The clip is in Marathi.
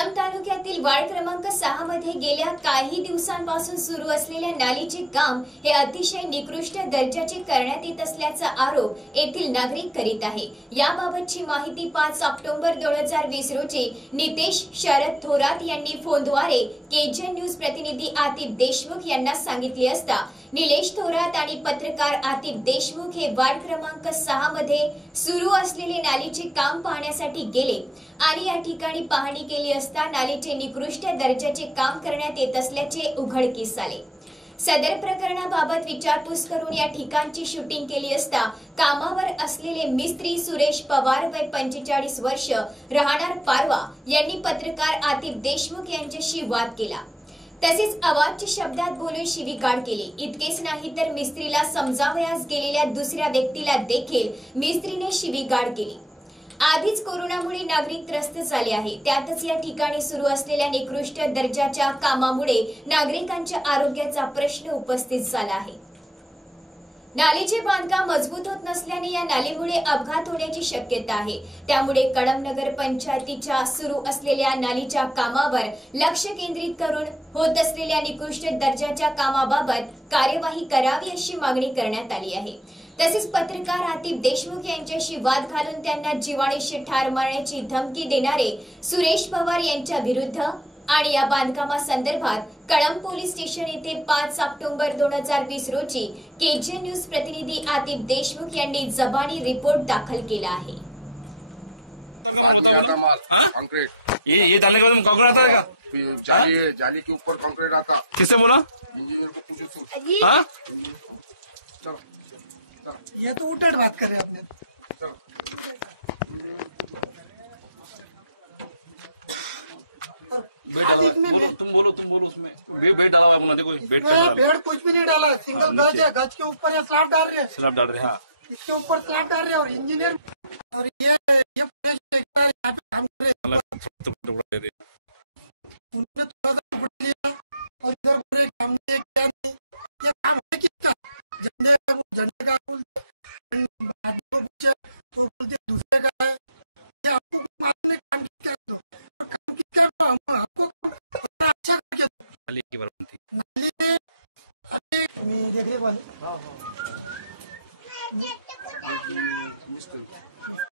कळंब तालुक्यातील वार्ड क्रमांक 6 मध्ये गेल्या काही दिवसांपासून सुरू असलेल्या नालीचे काम हे अतिशय निकृष्ट दर्जाचे करण्यात येत असल्याचा आरोप येथील नागरिक करीत आहे। याबाबतची माहिती 5 ऑक्टोबर 2020 रोजी नितेश शरद थोरात यांनी फोनद्वारे केजन न्यूज प्रतिनिधी आतिफ देशमुख यांना सांगितले असता निलेश थोरात आणि पत्रकार आतिफ देशमुख हे वार्ड क्रमांक 6 मध्ये सुरू असलेले नालीचे काम पाहण्यासाठी गेले आणि या ठिकाणी पाहणी केली असता नालीचे निकृष्ट दर्जाचे काम करण्यात येत असल्याचे उघडकीस आले। सदर प्रकरणाबाबत विचारपूस करून या ठिकाणची शूटिंग केली असता कामावर असलेले मिस्त्री सुरेश पवार वय 45 वर्ष राहणार पारवा यांनी पत्रकार आतिफ देशमुख यांच्याशी वाद केला। तसेच अवाच्य शब्दात बोलून शिवीगाळ केली। इतकेच नाही तर मिस्त्रीला समजावयास गेलेल्या दुसऱ्या व्यक्तीला देखील मिस्त्रीने शिवीगाळ केली। आधीच कोरोनामुळे नागरिक त्रस्त झाले आहे, त्यातच या ठिकाणी सुरू असलेल्या निकृष्ट दर्जाच्या कामामुळे नागरिकांच्या आरोग्याचा प्रश्न उपस्थित झाला आहे। नालीचे बांधकाम मजबूत होत नसल्याने या नालीमुळे अपघात होण्याची शक्यता आहे। त्यामुळे कळंब नगर पंचायतीच्या सुरू असलेल्या नालीच्या कामावर लक्ष केंद्रित करून होत असलेल्या निकृष्ट दर्जाच्या कामाबाबत कार्यवाही करावी अशी मागणी करण्यात आली आहे। तसेच पत्रकार आतिफ देशमुख यांच्याशी वाद घालून त्यांना जीवाणूशी ठार मारण्याची धमकी देणारे सुरेश पवार यांच्या विरुद्ध आणि या बांधकामासंदर्भात कळंब पोलीस स्टेशन येथे 5 ऑक्टोबर 2020 रोजी केजन न्यूज प्रतिनिधी आतिफ देशमुख यांनी जबानी रिपोर्ट दाखल केला आहे। ये डालने के बाद कंक्रीट आता है क्या? जाली के ऊपर कंक्रीट आता। किससे बोला? इंजीनियर को पूछो। हाँ? चलो ये तो उल्टा बात कर रहे हैं आपने। तुम बोलो उसमें बेड डाला आपने, देखो बेड कुछ भी नहीं डाला, सिंगल गज है, गज के ऊपर ये स्लैब डाल रहे हैं, स्लैब डाल रहे हैं। हाँ, इसके ऊपर स्लैब डाल रहे हैं और इंजीनियर और ये यहाँ पे काम कर रहे हैं, उनने थोड़ा सा पकड़ लिया और इधर पूरे काम ने क्या नहीं, ये काम है किसका? झंडे का पुल पूछा तो बोलते दूसरे का है। ये आपको काम किसका दो, काम किसका तो हम आपको अच्छा करके नाली की बराबर थी। नाली में देख ले